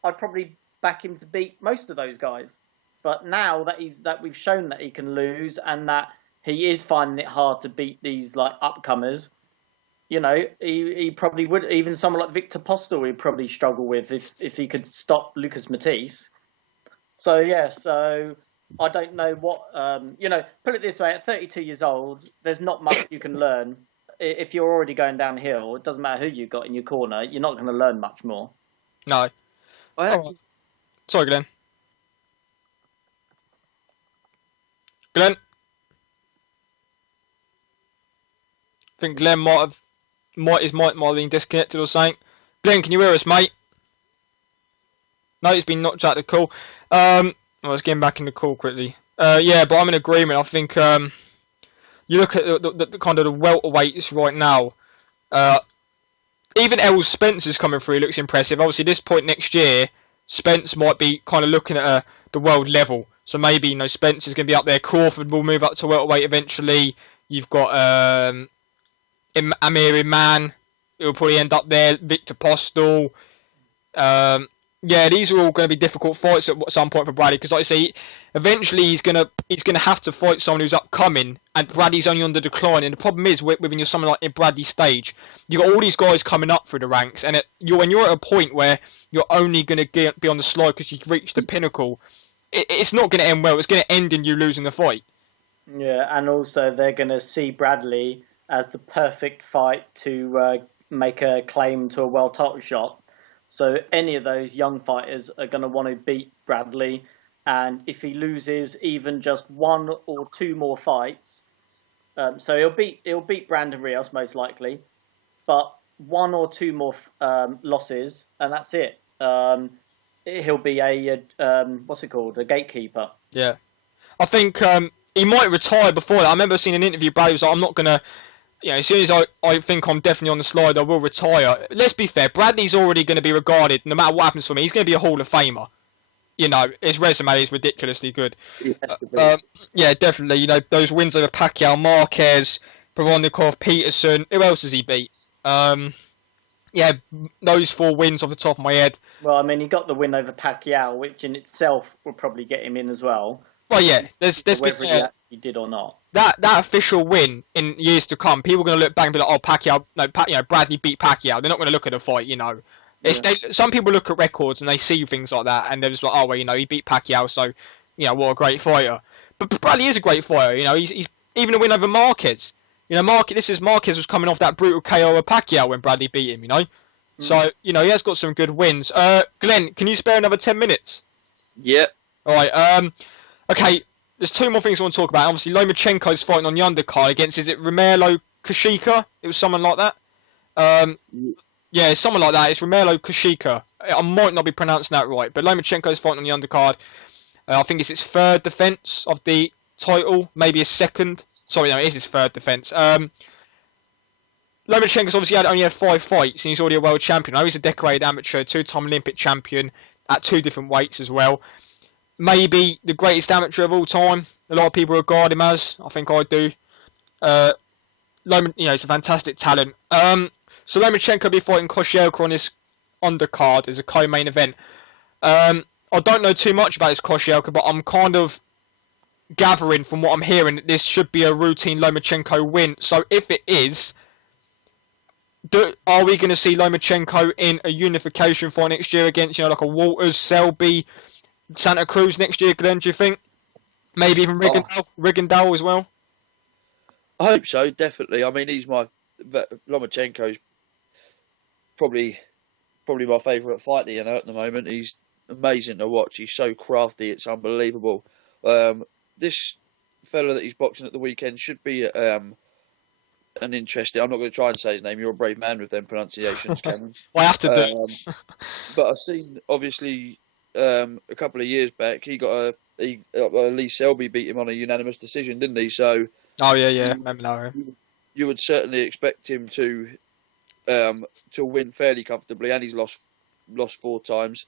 I'd probably back him to beat most of those guys. But now that we've shown that he can lose and that he is finding it hard to beat these like upcomers, you know, he probably would. Even someone like Victor Postel he'd probably struggle with if he could stop Lucas Matisse. So yeah, so I don't know what you know. Put it this way: at 32 years old, there's not much you can learn. If you're already going downhill, it doesn't matter who you got in your corner. You're not going to learn much more. No. Sorry, Glenn. Glenn. I think Glenn might have been disconnected or something. Glenn, can you hear us, mate? No, he's been knocked out of the call. I was getting back in the call quickly. Yeah, but I'm in agreement. I think you look at the kind of the welterweights right now. Even Errol Spencer's coming through. He looks impressive. Obviously, this point next year, Spence might be kind of looking at the world level. So maybe, you know, Spencer's going to be up there. Crawford will move up to welterweight eventually. You've got Amir Iman. He'll probably end up there. Victor Postel. Yeah, these are all going to be difficult fights at some point for Bradley, because, like I say, eventually he's going to have to fight someone who's upcoming, and Bradley's only on the decline. And the problem is, when you're someone like in Bradley's stage, you got all these guys coming up through the ranks, and when you're at a point where you're only going to be on the slide because you've reached the pinnacle, it's not going to end well. It's going to end in you losing the fight. Yeah, and also they're going to see Bradley as the perfect fight to make a claim to a world title shot. So any of those young fighters are going to want to beat Bradley, and if he loses even just 1 or 2 more fights, so he'll beat Brandon Rios most likely, but 1 or 2 more losses, and that's it. He'll be a gatekeeper. Yeah, I think he might retire before that. I remember seeing an interview. Bradley was like, "I'm not gonna." You know, as soon as I think I'm definitely on the slide, I will retire. Let's be fair, Bradley's already going to be regarded, no matter what happens for me, he's going to be a Hall of Famer. You know, his resume is ridiculously good. Yeah, definitely. You know, those wins over Pacquiao, Marquez, Boronikov, Peterson. Who else has he beat? Yeah, those 4 wins off the top of my head. Well, I mean, he got the win over Pacquiao, which in itself will probably get him in as well. Well, yeah, there's whether he actually did or not. That official win in years to come, people are going to look back and be like, oh, Pacquiao, no, Bradley beat Pacquiao. They're not going to look at the fight, Some people look at records and they see things like that, and they're just like, oh, well, he beat Pacquiao, so, what a great fighter. But Bradley is a great fighter, he's even a win over Marquez. Marquez was coming off that brutal KO of Pacquiao when Bradley beat him, So, he has got some good wins. Glenn, can you spare another 10 minutes? Yeah. All right. Okay, there's 2 more things I want to talk about. Obviously, Lomachenko's fighting on the undercard against, is it Romelu Koshika? It was someone like that. Yeah, someone like that. It's Romelu Koshika. I might not be pronouncing that right, but Lomachenko's fighting on the undercard. I think it's his 3rd defense of the title, maybe his 2nd. Sorry, no, it is his 3rd defense. Lomachenko's obviously only had 5 fights, and he's already a world champion. Now he's a decorated amateur, 2-time Olympic champion at 2 different weights as well. Maybe the greatest amateur of all time. A lot of people regard him as. I think I do. He's a fantastic talent. So Lomachenko will be fighting Kościelka on this undercard as a co-main event. I don't know too much about this Kościelka, but I'm kind of gathering from what I'm hearing that this should be a routine Lomachenko win. So if it is, are we going to see Lomachenko in a unification fight next year against, like a Walters, Selby, Santa Cruz next year, Glenn, do you think? Maybe even Rigondeaux as well? I hope so, definitely. I mean, Lomachenko's probably my favourite fighter, at the moment. He's amazing to watch. He's so crafty, it's unbelievable. This fella that he's boxing at the weekend should be an interesting... I'm not going to try and say his name. You're a brave man with them pronunciations, Cameron. I have to do. But I've seen, obviously, a couple of years back, Lee Selby beat him on a unanimous decision, didn't he? So... Oh, yeah. Remember that. You would certainly expect him to win fairly comfortably, and he's lost 4 times.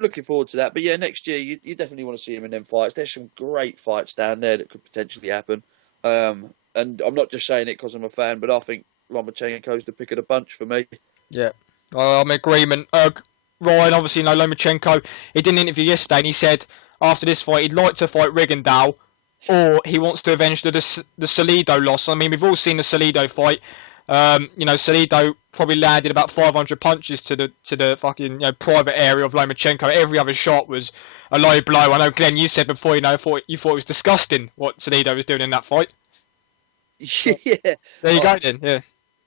Looking forward to that. But yeah, next year you definitely want to see him in them fights. There's some great fights down there that could potentially happen. And I'm not just saying it because I'm a fan, but I think Lomachenko's the pick of the bunch for me. Yeah, I'm in agreement. Ryan, obviously, Lomachenko, he did an interview yesterday and he said after this fight he'd like to fight Rigondeaux, or he wants to avenge the Salido loss. I mean, we've all seen the Salido fight. Salido probably landed about 500 punches to the fucking private area of Lomachenko. Every other shot was a low blow. I know, Glenn, you said before, you thought it was disgusting what Salido was doing in that fight. Yeah. There you go then. Yeah.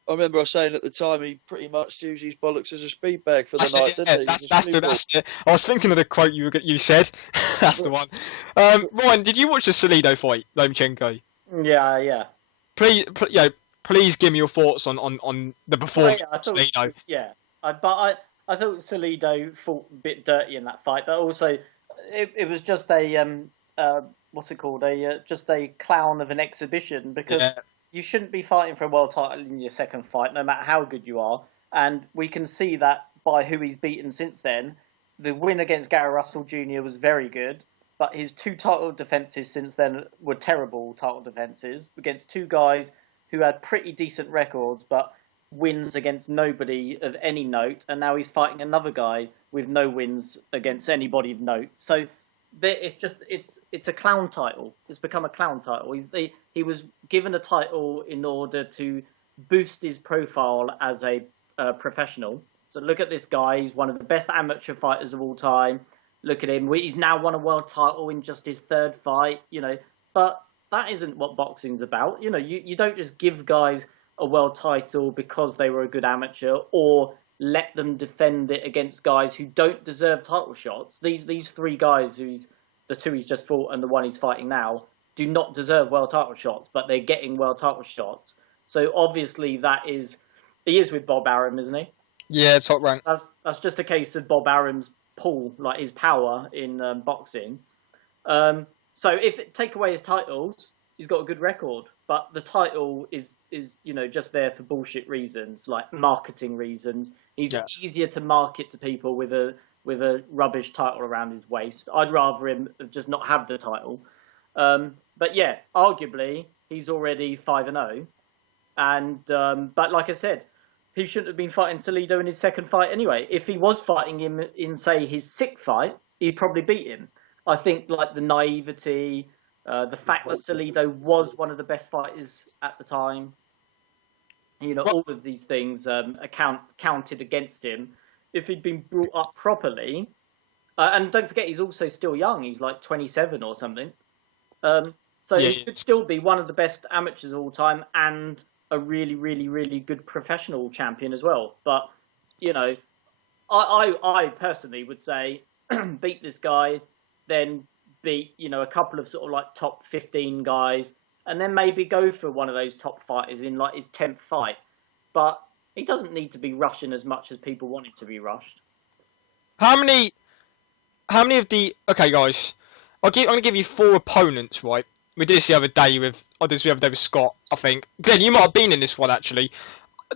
I remember I was saying at the time he pretty much used his bollocks as a speed bag for the night, didn't he? That's it. I was thinking of the quote you said. That's the one. Ryan, did you watch the Salido fight, Lomachenko? Yeah. Please give me your thoughts on the performance of Salido. I thought Salido fought a bit dirty in that fight, but also it was just a just a clown of an exhibition, because you shouldn't be fighting for a world title in your second fight, no matter how good you are. And we can see that by who he's beaten since then. The win against Gary Russell Jr. was very good, but his 2 title defences since then were terrible title defences against 2 guys who had pretty decent records, but wins against nobody of any note. And now he's fighting another guy with no wins against anybody of note. So it's a clown title. It's become a clown title. He was given a title in order to boost his profile as a professional. So look at this guy. He's one of the best amateur fighters of all time. Look at him. He's now won a world title in just his 3rd fight. But that isn't what boxing's about. You don't just give guys a world title because they were a good amateur, or let them defend it against guys who don't deserve title shots. These 3 guys, the 2 he's just fought and the one he's fighting now, do not deserve world title shots, but they're getting world title shots. So obviously he is with Bob Arum, isn't he? Yeah, top rank. That's just a case of Bob Arum's pull, like his power in boxing. So if take away his titles, he's got a good record. But the title is just there for bullshit reasons, like marketing reasons. He's easier to market to people with a But yeah, arguably he's already 5-0, and but like I said, he shouldn't have been fighting Salido in his second fight anyway. If he was fighting him in, say, his sixth fight, he'd probably beat him. I think like the naivety, the fact that Salido was one of the best fighters at the time, all of these things counted against him. If he'd been brought up properly, and don't forget he's also still young. He's like 27 or something. So he should still be one of the best amateurs of all time and a really, really, really good professional champion as well. But, I personally would say beat this guy, then beat, a couple of sort of like top 15 guys, and then maybe go for one of those top fighters in like his 10th fight. But he doesn't need to be rushing as much as people want him to be rushed. How many of the... Okay, guys. I'm going to give you 4 opponents, right? We did this the other day with Scott, I think. Glenn, you might have been in this one, actually.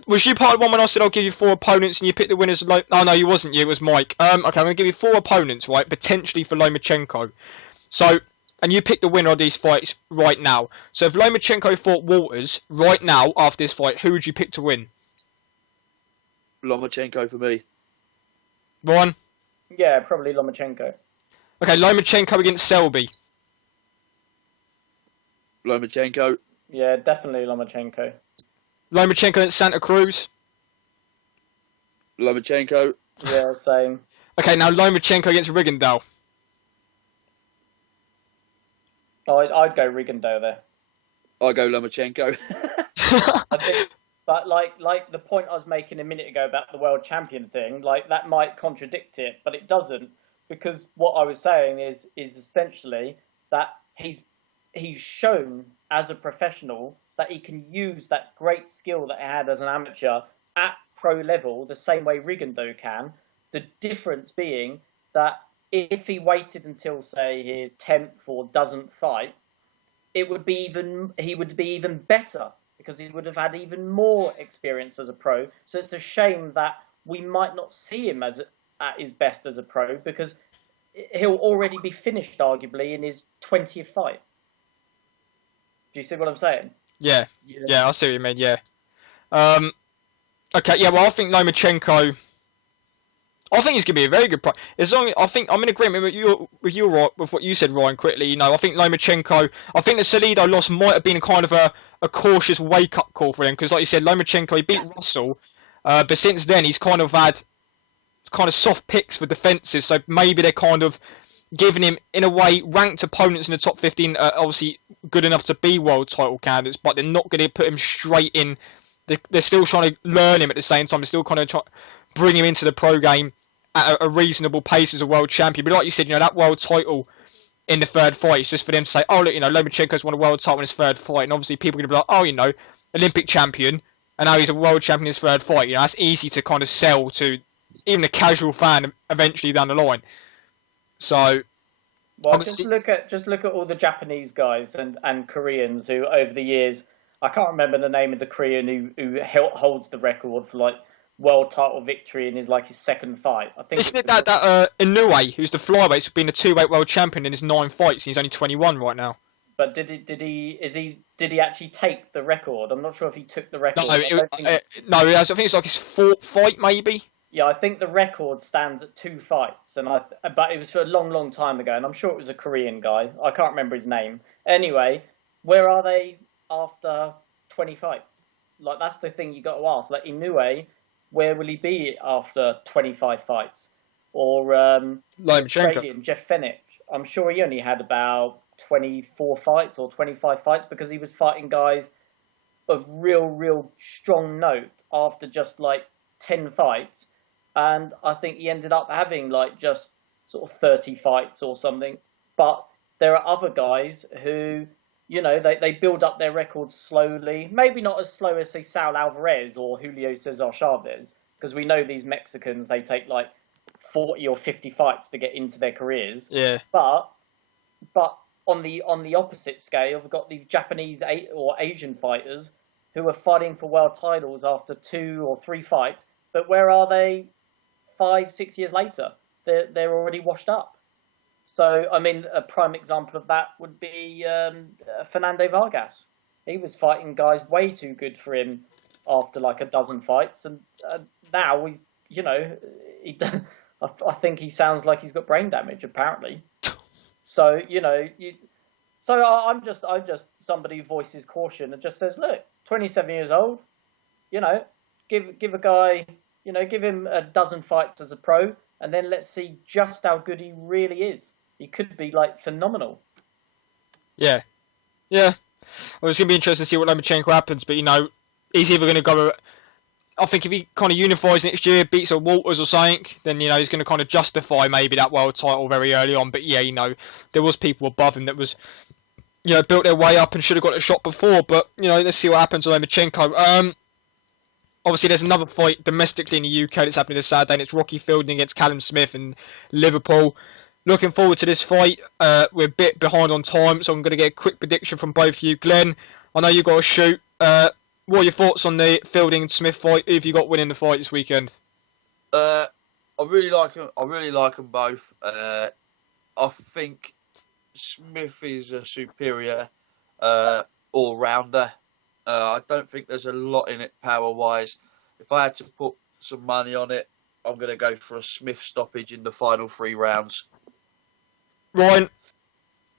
Was you part of one when I said I'll give you 4 opponents and you picked the winners? Oh, no, you wasn't you. It was Mike. Okay, I'm going to give you 4 opponents, right? Potentially for Lomachenko. So, and you pick the winner of these fights right now. So if Lomachenko fought Walters right now after this fight, who would you pick to win? Lomachenko for me. Ron? Yeah, probably Lomachenko. Okay, Lomachenko against Selby. Lomachenko. Yeah, definitely Lomachenko. Lomachenko against Santa Cruz. Lomachenko. Yeah, same. Okay, now Lomachenko against Rigondeaux. Oh, I'd go Rigondeaux there. I go Lomachenko. I think, but like the point I was making a minute ago about the world champion thing, like that might contradict it, but it doesn't, because what I was saying is essentially that he's shown as a professional that he can use that great skill that he had as an amateur at pro level the same way Rigondeaux can. The difference being that if he waited until, say, his 10th or doesn't fight, he would be even better because he would have had even more experience as a pro. So it's a shame that we might not see him at his best as a pro because he'll already be finished, arguably, in his 20th fight. Do you see what I'm saying? Yeah, I see what you mean, yeah. Okay, yeah, well, I think Lomachenko... I think he's going to be a very good pro. I think I'm in agreement with you, with what you said, Ryan, quickly. I think Lomachenko... I think the Salido loss might have been kind of a cautious wake-up call for him, because like you said, Lomachenko, he beat Russell, but since then he's kind of had kind of soft picks for defences, so maybe they're kind of giving him, in a way, ranked opponents in the top 15 are obviously good enough to be world title candidates, but they're not going to put him straight in. They're still trying to learn him at the same time. They're still kind of trying to bring him into the pro game at a reasonable pace as a world champion. But like you said, that world title in the third fight is just for them to say, oh, look, Lomachenko's won a world title in his third fight. And obviously people are going to be like, oh, Olympic champion, and now he's a world champion in his third fight. That's easy to kind of sell to even a casual fan eventually down the line. So, well, just look at all the Japanese guys and Koreans who over the years, I can't remember the name of the Korean who holds the record for like world title victory in his second fight. I think isn't it that Inoue, who's the flyweight, has been a 2-weight world champion in his 9 fights, and he's only 21 right now. But did he actually take the record? I'm not sure if he took the record. No, I think it's like his 4th fight maybe. Yeah, I think the record stands at 2 fights, but it was for a long, long time ago, and I'm sure it was a Korean guy. I can't remember his name. Anyway, where are they after 20 fights? Like, that's the thing you got to ask. Like, Inoue, where will he be after 25 fights? Or Australian Jeff Fenech. I'm sure he only had about 24 fights or 25 fights because he was fighting guys of real strong note after just 10 fights. And I think he ended up having just sort of 30 fights or something. But there are other guys who, they build up their records slowly. Maybe not as slow as, say, Saul Alvarez or Julio Cesar Chavez, because we know these Mexicans, they take 40 or 50 fights to get into their careers. Yeah. But on the opposite scale, we've got the Japanese or Asian fighters who are fighting for world titles after 2 or 3 fights. But where are they 5-6 years later? They're already washed up. So, I mean, a prime example of that would be Fernando Vargas. He was fighting guys way too good for him after like a dozen fights, and now I think he sounds like he's got brain damage apparently. So I'm just somebody who voices caution and just says, look, 27 years old, give a guy, give him a dozen fights as a pro, and then let's see just how good he really is. He could be like phenomenal. Yeah. Well, it's going to be interesting to see what Lomachenko happens, but he's either going to go. I think if he kind of unifies next year, beats a Walters or something, then he's going to kind of justify maybe that world title very early on. But yeah, there was people above him that was, built their way up and should have got a shot before. But let's see what happens with Lomachenko. Obviously, there's another fight domestically in the UK that's happening this Saturday, and it's Rocky Fielding against Callum Smith in Liverpool. Looking forward to this fight. We're a bit behind on time, so I'm going to get a quick prediction from both of you. Glenn, I know you've got to shoot. What are your thoughts on the Fielding and Smith fight? Who have you got winning the fight this weekend? I really like them. I really like them both. I think Smith is a superior all-rounder. I don't think there's a lot in it power-wise. If I had to put some money on it, I'm going to go for a Smith stoppage in the final 3 rounds. Ryan?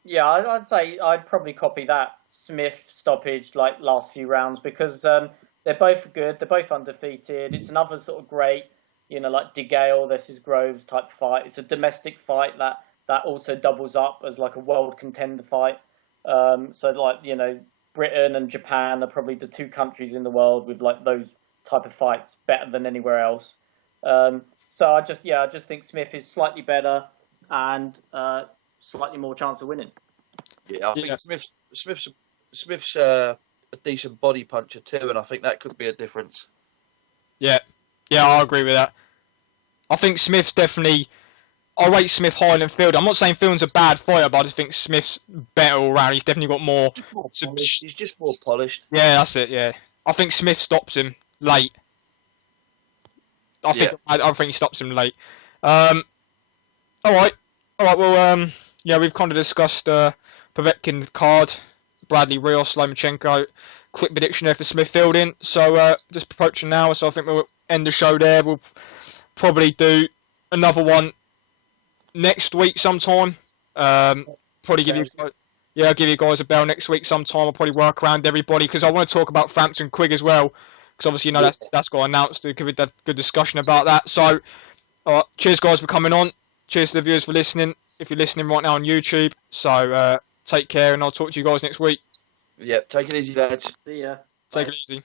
Yeah, I'd say I'd probably copy that Smith stoppage, like last few rounds, because they're both good. They're both undefeated. It's another sort of great, like DeGale versus Groves type fight. It's a domestic fight that also doubles up as like a world contender fight. So like, Britain and Japan are probably the 2 countries in the world with like those type of fights better than anywhere else. So I just think Smith is slightly better and slightly more chance of winning. Yeah, I think Smith's a decent body puncher too, and I think that could be a difference. Yeah, I agree with that. I think Smith's definitely. I rate Smith higher than Field. I'm not saying Fielding's a bad fighter, but I just think Smith's better all round. He's definitely got more. He's just more polished. Yeah, that's it. Yeah, I think Smith stops him late. I think he stops him late. All right. Well, we've kind of discussed Povetkin card, Bradley Rios, Lomachenko. Quick prediction there for Smith Fielding. So just approaching now, so I think we'll end the show there. We'll probably do another one next week sometime. Probably give you guys a bell next week sometime. I'll probably work around everybody because I want to talk about Frampton Quigg as well. Because obviously, that's got announced. To give it a good discussion about that. So, cheers, guys, for coming on. Cheers to the viewers for listening. If you're listening right now on YouTube, so take care, and I'll talk to you guys next week. Yep, take it easy, lads. See ya. Take it easy.